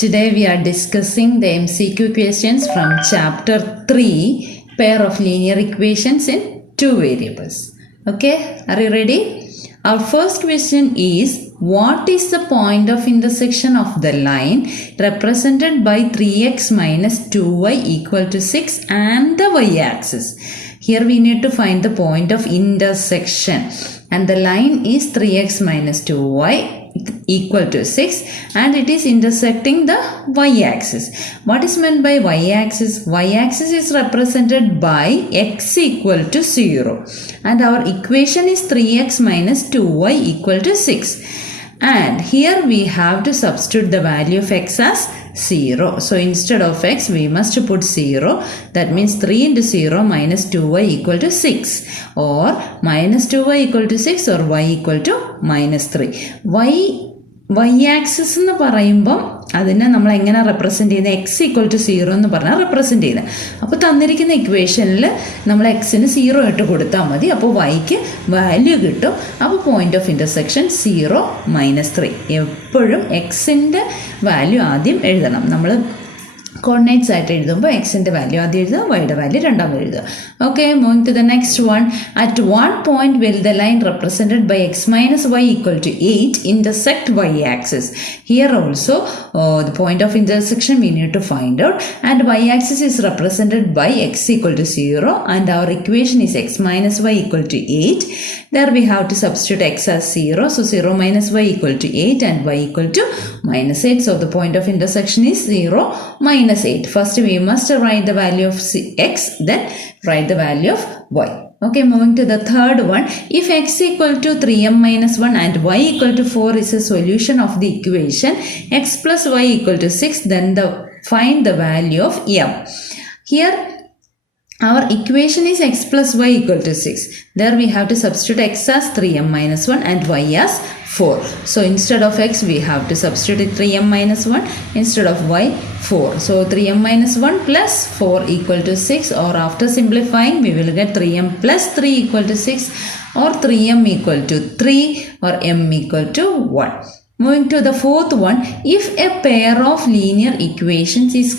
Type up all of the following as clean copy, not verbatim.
Today we are discussing the MCQ questions from chapter 3, pair of linear equations in two variables. Okay, are you ready? Our first question is, what is the point of intersection of the line represented by 3x minus 2y equal to 6 and the y-axis? Here we need to find the point of intersection, and the line is 3x minus 2y equal to 6 and it is intersecting the y-axis. What is meant by y-axis? Y-axis is represented by x equal to 0 and our equation is 3x minus 2y equal to 6. And here we have to substitute the value of x as 0. So instead of x we must put 0. That means 3 into 0 minus 2y equal to 6, or minus 2y equal to 6 or y equal to minus 3. Y-axis എന്ന് പറയുമ്പം അതിനെ നമ്മൾ എങ്ങനെ represent ചെയ്യുന്നത്? X equal to 0 എന്ന് പറഞ്ഞാൽ represent ചെയ്യുന്നത്. അപ്പോൾ തന്നിരിക്കുന്ന ഇക്വേഷനിൽ നമ്മൾ എക്സിന് 0 ഇട്ട് കൊടുത്താൽ മതി. അപ്പോൾ വൈക്ക് വാല്യൂ കിട്ടും. അപ്പോൾ പോയിന്റ് ഓഫ് ഇൻ്റർസെക്ഷൻ 0 മൈനസ് 3. എപ്പോഴും എക്സിൻ്റെ വാല്യൂ ആദ്യം എഴുതണം. നമ്മൾ കോർഡിനേറ്റ്സ് ആയിട്ട് എഴുതുമ്പോൾ എക്സിൻ്റെ വാല്യൂ ആദ്യം എഴുതുക, വൈയുടെ വാല്യൂ രണ്ടാമത് എഴുതുക. Okay, moving to the next one. At one point will the line represented by x minus y equal to 8 intersect y-axis. Here also the point of intersection we need to find out, and y-axis is represented by x equal to 0 and our equation is x minus y equal to 8. There we have to substitute x as 0, so 0 minus y equal to 8 and y equal to minus 8. So the point of intersection is 0 minus 8. First we must write the value of x, then write the value of y. Okay, moving to the third one. If x equal to 3m minus 1 and y equal to 4 is a solution of the equation x plus y equal to 6, then find the value of m. Here our equation is x plus y equal to 6. There we have to substitute x as 3m minus 1 and y as 4. So instead of x we have to substitute 3m minus 1, instead of y 4. So 3m minus 1 plus 4 equal to 6, or after simplifying we will get 3m plus 3 equal to 6, or 3m equal to 3, or m equal to 1. Moving to the fourth one. If a pair of linear equations is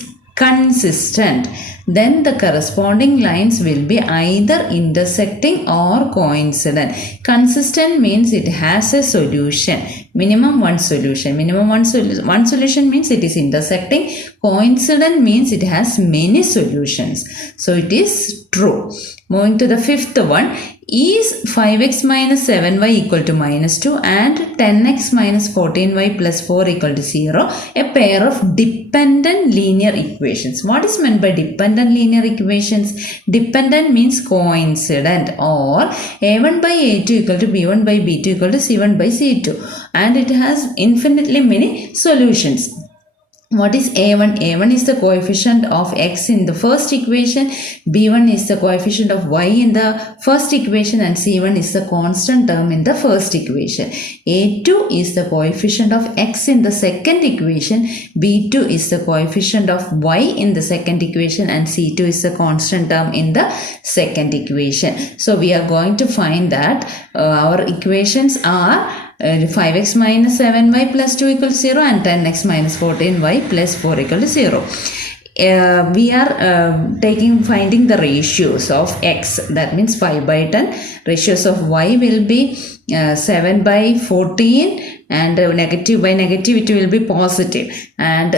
consistent, then the corresponding lines will be either intersecting or coincident. Consistent means it has a solution, minimum one solution. One solution means it is intersecting. Coincident means it has many solutions. So it is true. Moving to the fifth one. Is 5x minus 7y equal to minus 2 and 10x minus 14y plus 4 equal to 0 a pair of dependent linear equations? What is meant by dependent linear equations? Dependent means coincident, or a1 by a2 equal to b1 by b2 equal to c1 by c2, and it has infinitely many solutions. What is a1? A1 is the coefficient of x in the first equation, b1 is the coefficient of y in the first equation, and c1 is the constant term in the first equation. a2 is the coefficient of x in the second equation, b2 is the coefficient of y in the second equation, and c2 is the constant term in the second equation. So we are going to find that our equations are 5x minus 7y plus 2 equal to 0 and 10x minus 14y plus 4 equal to 0. We are finding the ratios of x, that means 5 by 10. Ratios of y will be 7 by 14, and negative by negative it will be positive, and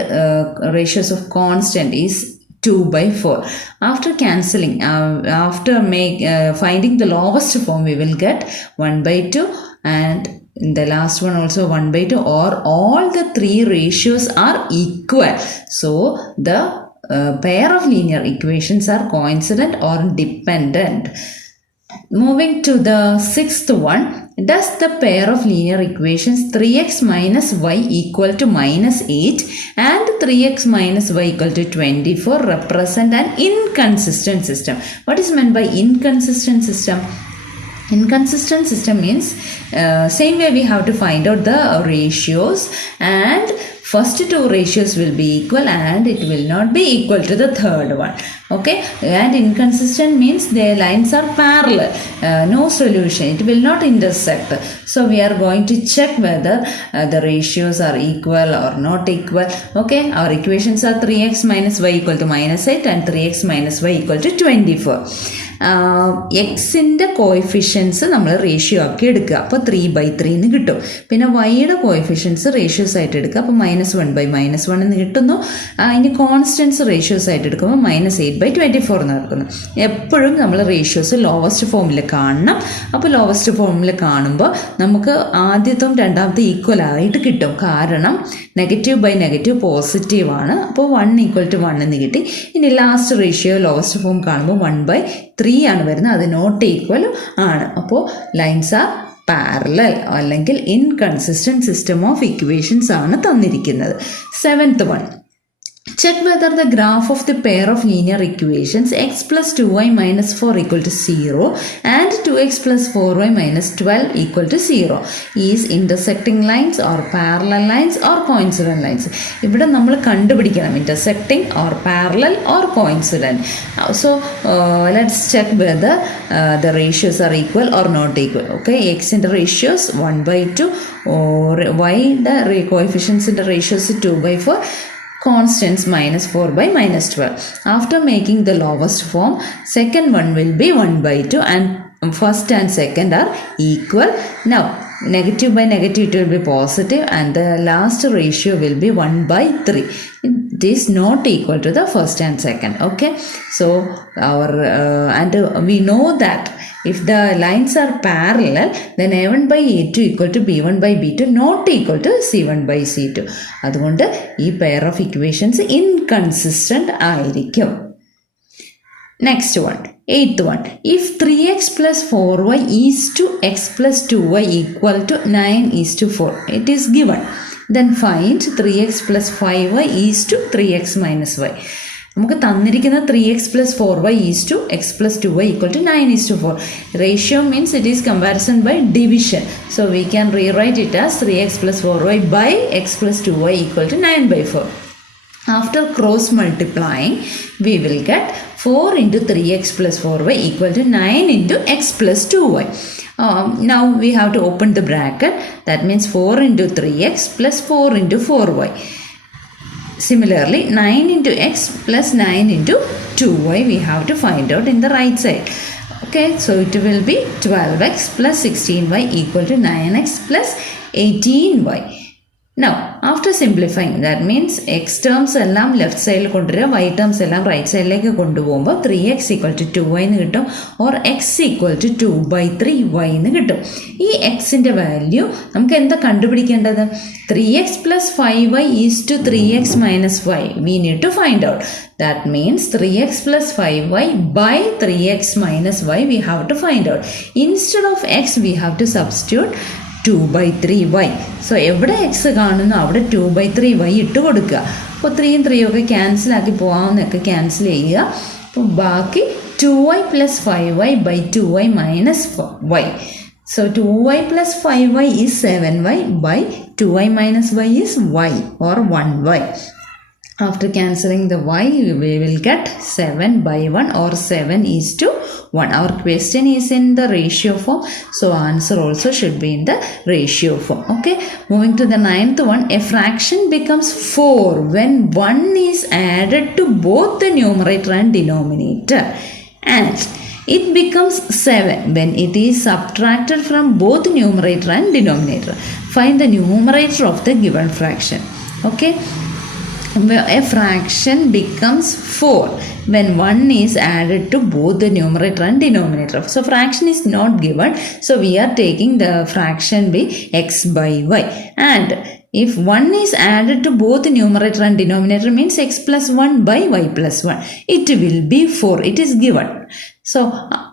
ratios of constant is 2 by 4. After cancelling, after finding the lowest form, we will get 1 by 2, and in the last one also 1 by 2, or all the three ratios are equal. So the pair of linear equations are coincident or dependent. Moving to the sixth one. Does the pair of linear equations 3x minus y equal to minus 8 and 3x minus y equal to 24 represent an inconsistent system? What is meant by inconsistent system? Inconsistent system means same way we have to find out the ratios, and first two ratios will be equal and it will not be equal to the third one. Okay, and inconsistent means their lines are parallel, no solution, it will not intersect. So we are going to check whether the ratios are equal or not equal. Okay, our equations are 3x minus y equal to minus 8 and 3x minus y equal to 24. എക്സിൻ്റെ coefficients നമ്മൾ ratio ആക്കി എടുക്കുക, അപ്പോൾ 3/3 എന്ന് കിട്ടും. പിന്നെ വൈയുടെ coefficients ratios ആയിട്ട് എടുക്കുക, അപ്പോൾ -1/-1 എന്ന് കിട്ടുന്നു. അതിന് കോൺസ്റ്റൻസ് റേഷ്യോസ് ആയിട്ട് എടുക്കുമ്പോൾ -8/24 എന്ന് നടക്കുന്നു. എപ്പോഴും നമ്മൾ റേഷ്യോസ് ലോവസ്റ്റ് ഫോമിൽ കാണണം. അപ്പോൾ ലോവസ്റ്റ് ഫോമിൽ കാണുമ്പോൾ നമുക്ക് ആദ്യത്തും രണ്ടാമത്തെ ഈക്വൽ ആയിട്ട് കിട്ടും, കാരണം നെഗറ്റീവ് പോസിറ്റീവാണ്. അപ്പോൾ 1=1 എന്ന് കിട്ടി. ഇനി ലാസ്റ്റ് റേഷ്യോ ലോവസ്റ്റ് ഫോം കാണുമ്പോൾ 1/3 ആണ് വരുന്നത്, അത് നോട്ട് ഈക്വൽ ആണ്. അപ്പോൾ ലൈൻസ് ആർ പാരലൽ അല്ലെങ്കിൽ ഇൻകൺസിസ്റ്റന്റ് സിസ്റ്റം ഓഫ് ഇക്വേഷൻസ് ആണ് തന്നിരിക്കുന്നത്. 7th one, check whether the graph of the pair of linear equations x plus 2y minus 4 equal to 0 and 2x plus 4y minus 12 equal to 0 is intersecting lines or parallel lines or coincident lines. ഇവിടെ നമ്മൾ കണ്ടുപിടിക്കണം intersecting or parallel or coincident. So let's check whether the ratios are equal or not equal. Okay, x in the ratios 1/2 or y the coefficients in the ratios 2/4, constants -4/-12. After making the lowest form, second one will be 1/2 and first and second are equal. Now negative by negative it will be positive and the last ratio will be 1/3. It is not equal to the first and second. Okay, so our and we know that if the lines are parallel, then A1/A2 equal to B1/B2 not equal to C1/C2. അതുകൊണ്ട് ഈ pair of equations inconsistent ആയിരിക്കും. Next one, 8th one, if 3x plus 4y is to x plus 2y equal to 9:4, it is given, then find 3x plus 5y is to 3x minus y. നമുക്ക് തന്നിരിക്കുന്ന 3x plus 4y is to x plus 2y equal to 9:4. Ratio means it is comparison by division. So we can rewrite it as 3x plus 4y by x plus 2y equal to 9/4. After cross multiplying, we will get 4 into 3x plus 4y equal to 9 into x plus 2y. Now we have to open the bracket. That means 4 into 3x plus 4 into 4y. Similarly, 9 into x plus 9 into 2y we have to find out in the right side. Okay, so it will be 12x plus 16y equal to 9x plus 18y. Now, after simplifying, that means x terms എല്ലാം left സൈഡിൽ കൊണ്ടുവരിക, y terms എല്ലാം right സൈഡിലേക്ക് കൊണ്ടുപോകുമ്പോൾ 3x equal to 2y എന്ന് കിട്ടും, or x equal to 2/3y എന്ന് കിട്ടും. ഈ എക്സിൻ്റെ വാല്യൂ നമുക്ക് എന്താ കണ്ടുപിടിക്കേണ്ടത്? 3x plus 5y is to 3x minus y. We need to find out. That means 3x plus 5y by 3x minus y we have to find out. Instead of x we have to substitute 2/3y. So എവിടെ X കാണുന്നു അവിടെ 2/3y ഇട്ട് കൊടുക്കുക. അപ്പോൾ 3യും 3യും ഒക്കെ ക്യാൻസലാക്കി പോകാമെന്നൊക്കെ cancel ചെയ്യുക. അപ്പോൾ ബാക്കി 2y plus 5y by 2y minus y. So 2y plus 5y is 7y by 2y minus y is y or 1y. After cancelling the y, we will get 7/1 or 7:1. Our question is in the ratio form, so answer also should be in the ratio form. Okay, moving to the 9th one, a fraction becomes 4 when 1 is added to both the numerator and denominator, and it becomes 7 when it is subtracted from both numerator and denominator. Find the numerator of the given fraction. Okay, a fraction becomes 4 when 1 is added to both the numerator and denominator. So fraction is not given, so we are taking the fraction be x/y, and if 1 is added to both the numerator and denominator means x plus 1 by y plus 1, it will be 4. It is given. So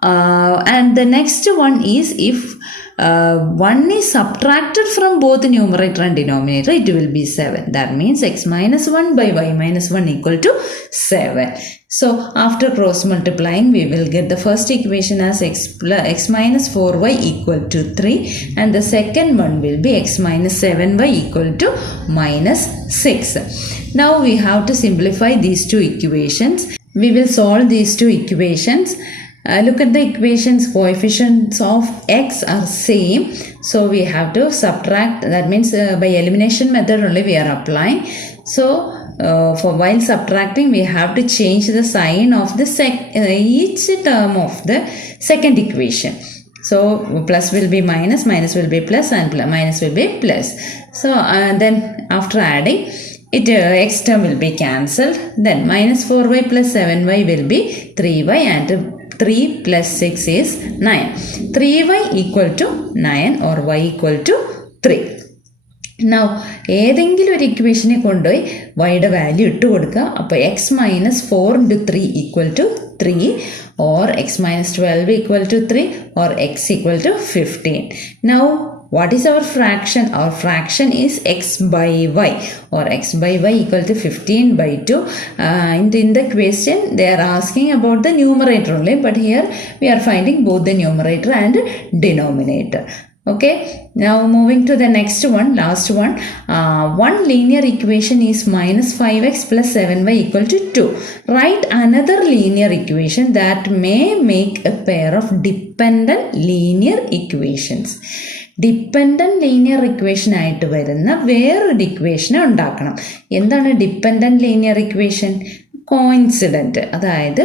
And the next one is if 1 is subtracted from both numerator and denominator, it will be 7. That means x minus 1 by y minus 1 equal to 7. So after cross multiplying, we will get the first equation as x minus 4y equal to 3, and the second one will be x minus 7y equal to minus 6. Now we have to simplify these two equations. We will solve these two equations. Look at the equations. Coefficients of x are same, so we have to subtract. That means by elimination method only we are applying. So for while subtracting, we have to change the sign of the each term of the second equation. So plus will be minus, minus will be plus, and minus will be plus. So then after adding, x term will be cancelled. Then minus 4y plus 7y will be 3y, and 3 plus 6 is 9. 3y equal to 9 or y equal to 3. Now ഏതെങ്കിലും ഒരു ഇക്വേഷനെ കൊണ്ടുപോയി വൈയുടെ value ഇട്ട് കൊടുക്കുക. അപ്പോൾ X minus 4 into 3 equal to 3, or x minus 12 equal to 3, or x equal to 15. Now what is our fraction? Our fraction is x by y, or x by y equal to 15 by 2. In the question they are asking about the numerator only, but here we are finding both the numerator and denominator. Okay, now moving to the next one, last one. One linear equation is minus 5x plus 7y equal to 2. Write another linear equation that may make a pair of dependent linear equations. Dependent linear equation ആയിട്ട് വരുന്ന വേറൊരു ഇക്വേഷനെ ഉണ്ടാക്കണം. എന്താണ് dependent linear equation? കോയിൻസിഡൻറ്റ്, അതായത്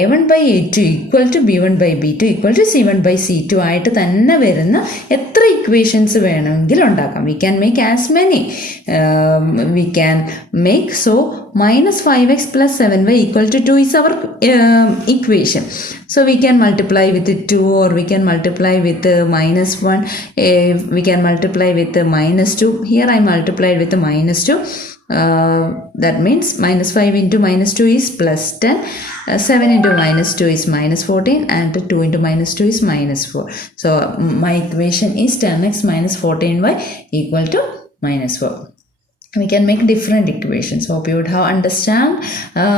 a1 by a2 equal to b1 by b2 equal to c1 by c2 ആയിട്ട് തന്നെ വരുന്ന എത്ര ഇക്വേഷൻസ് വേണമെങ്കിലും ഉണ്ടാക്കാം. We can make as many we can make. So minus 5x plus 7y equal to 2 is our equation. So we can multiply with 2, or we can multiply with minus 1. We can multiply with minus 2. Here I multiplied with minus 2. That means minus 5 into minus 2 is plus 10. 7 into minus 2 is minus 14, and 2 into minus 2 is minus 4. So my equation is 10x minus 14y equal to minus 4. We can make different equations. Hope you would have understand